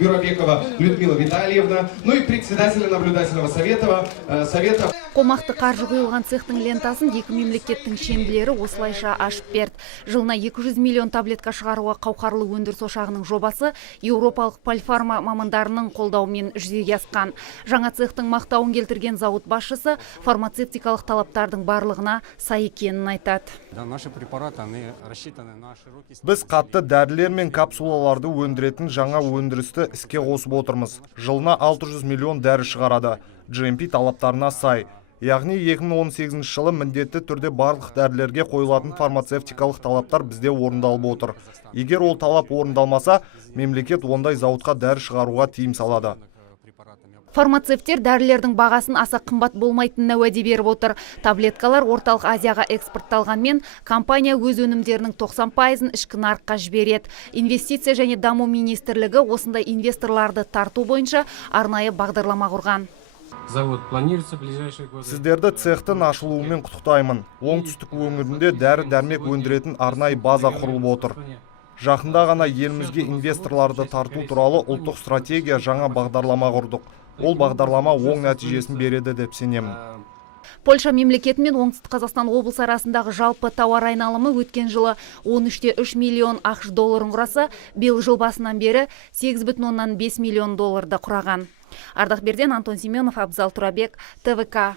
Бюробекова Людмила Витальевна, ну и председателя наблюдательного совета. Қомақты қаржы құйылған цехтың лентасын екі мемлекеттің шенділері осылайша ашып берді. Жылына 200 миллион таблетка шығаруға қауқарлы өндіріс ошағының жобасы Еуропалық Пальфарма мамандарының қолдауымен жүзеге асқан. Жаңа цехтың мақтауын келтірген зауыт басшысы фармацевтикалық талаптардың барлығына сай екенін айтады. Біз қатты дәрілер мен капсулаларды өндіретін жаңа өндірісті іске қосып отырмыз. Жылына 600 миллион дәрі шығарады. GMP талаптарына сай. Яғни 2018 жылы міндетті түрде барлық дәрілерге қойылатын фармацевтикалық талаптар бізде орындалып отыр. Егер ол талап орындалмаса, мемлекет ондай зауытқа дәрі шығаруға тыйым салады. Фармацевттер дәрілердің бағасын аса қымбат болмайтынына уәде беріп отыр. Таблеткалар орталық Азияға экспортталғанмен, компания өз өнімдерінің 90%-ын ішкі нарыққа жібереді. Инвестиция және даму министрлігі осындай инвесторларды тарту бойынша арнайы бағдарлама құрған. Сіздерді цехтың ашылуымен құттықтаймын. Оңтүстік өңірінде дәрі-дәрмек өндіретін арнайы база құрылып отыр. Жақында ғана елімізге инвесторларды тарту туралы ұлттық стратегия жаңа бағдарлама құрдық. Ол бағдарлама оң нәтижесін береді деп сенемін. Польша мемлекеті мен Оңтүстік Қазақстан облысы арасындағы жалпы тауар айналымы өткен жылы 13,3 миллион ақш долларын құраса, биыл жыл басынан бері 8,5 миллион долларды құраған. Ардақберден, Антон Семенов, Абзал Турабек, ТВК.